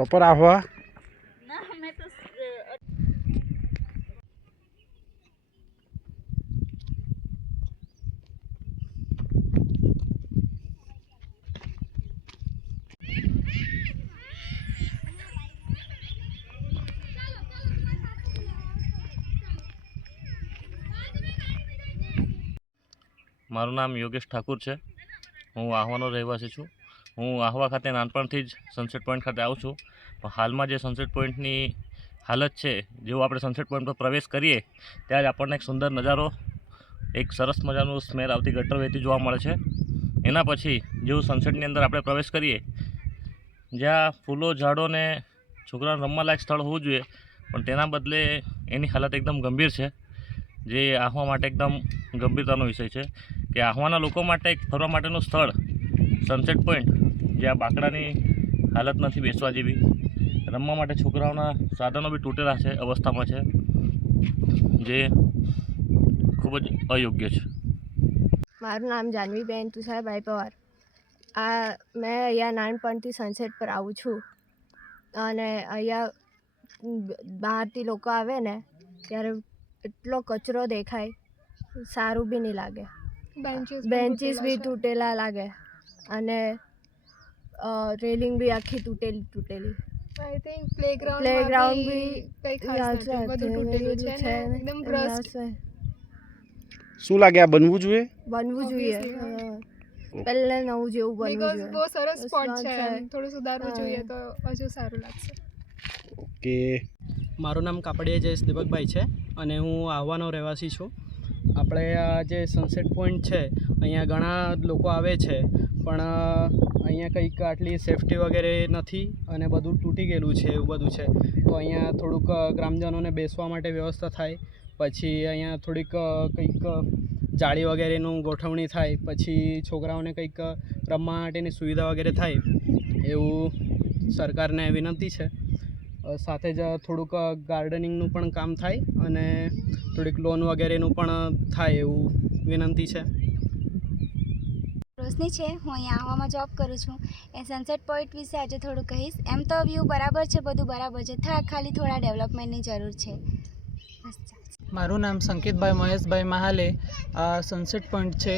Proper आह्वा? ना मैं तो મારું નામ યોગેશ ઠાકુર છે। હું આહવાનો રહેવાસી છું। હું આહવા ખાતે નાનપણથી જ સનસેટ પોઈન્ટ ખાતે આવું છું। પણ હાલમાં જે સનસેટ પોઈન્ટની હાલત છે, જેવું આપણે સનસેટ પોઈન્ટ પર પ્રવેશ કરીએ ત્યારે આપણને એક સુંદર નજારો, એક સરસ મજાનું સ્મેલ આવતી ગટર વહેતી જોવા મળે છે। એના પછી જેવું સનસેટની અંદર આપણે પ્રવેશ કરીએ, જ્યાં ફૂલો, ઝાડો ને છોકરાઓને રમવાલાયક સ્થળ હોવું જોઈએ, પણ તેના બદલે એની હાલત એકદમ ગંભીર છે, જે આહવા માટે એકદમ ગંભીરતાનો વિષય છે કે આહવાના લોકો માટે એક ફરવા માટેનું સ્થળ સનસેટ પોઈન્ટ, જ્યાં બાકડાની હાલત નથી બેસવા જેવી, રમવા માટે છોકરાઓના સાધનો બી તૂટેલા છે અવસ્થામાં છે, જે ખૂબ જ અયોગ્ય છે। મારું નામ જાનવીબેન તુષારભાઈ પવાર। મેં અહીંયા નાનપણથી સનસેટ પર આવું છું અને અહીંયા બહારથી લોકો આવે ને ત્યારે એટલો કચરો દેખાય, સારું બી નહીં લાગે। બેન્ચીસ બી તૂટેલા લાગે અને રેલિંગ બી આખી તૂટેલી। આઈ થિંક પ્લેગ્રાઉન્ડ બી કઈ ખાસ નથી, બધું તૂટેલું છે ને એકદમ રસ્ટ। શું લાગે, આ બનવું જોઈએ? બનવું જોઈએ, પહેલા નવું જેવું બનવું બીકોઝ જોઈએ। બહુ સરસ સ્પોટ છે, થોડું સુધારવું જોઈએ તો હજુ સારું લાગશે। ઓકે, મારું નામ કાપડિયા જયેશ દીપકભાઈ છે અને હું આહવાનો રહેવાસી છું। આપણે આ જે સનસેટ પોઈન્ટ છે, અહીંયા ઘણા લોકો આવે છે, પણ અહીંયા કંઈક આટલી સેફટી વગેરે નથી અને બધું તૂટી ગયેલું છે, એવું બધું છે। તો અહીંયા થોડુંક ગ્રામજનોને બેસવા માટે વ્યવસ્થા થાય, પછી અહીંયા થોડીક કંઈક જાળી વગેરેનું ગોઠવણી થાય, પછી છોકરાઓને કંઈક રમવા માટેની સુવિધા વગેરે થાય, એવું સરકારને વિનંતી છે। સાથે જ થોડુંક ગાર્ડનિંગનું પણ કામ થાય અને થોડીક લોન વગેરેનું પણ થાય, એવું વિનંતી છે। રોશની છે, હું અહીંયા આહવામાં જોબ કરું છું। એ સનસેટ પોઈન્ટ વિશે આજે થોડું કહીશ। એમ તો વ્યૂ બરાબર છે, બધું બરાબર છે, ખાલી થોડા ડેવલપમેન્ટની જરૂર છે, બસ। મારું નામ સંકેતભાઈ મહેશભાઈ મહાલે। આ સનસેટ પોઈન્ટ છે,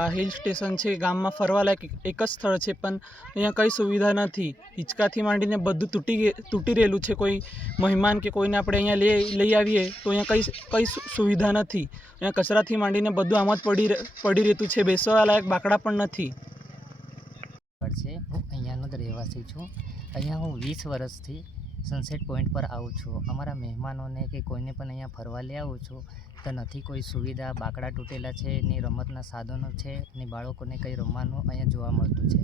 આ હિલ સ્ટેશન છે, ગામમાં ફરવાલાયક એક જ સ્થળ છે, પણ અહીંયા કંઈ સુવિધા નથી। હિંચકાથી માંડીને બધું તૂટી રહેલું છે। કોઈ મહેમાન કે કોઈને આપણે અહીંયા લઈ આવીએ તો અહીંયા કંઈ સુવિધા નથી। અહીંયા કચરાથી માંડીને બધું આમ જ પડી રહેતું છે, બેસવા લાયક બાકડા પણ નથી। છે, હું અહીંયાનો જ રહેવાસી છું। અહીંયા હું 20 વર્ષથી સનસેટ પોઈન્ટ પર આવું છું। અમારા મહેમાનોને કે કોઈને પણ અહીંયા ફરવા લઈ આવું છું તો નથી કોઈ સુવિધા, બાકડા તૂટેલા છે, ને રમતના સાધનો છે, ને બાળકોને કંઈ રમવાનું અહીંયા જોવા મળતું છે।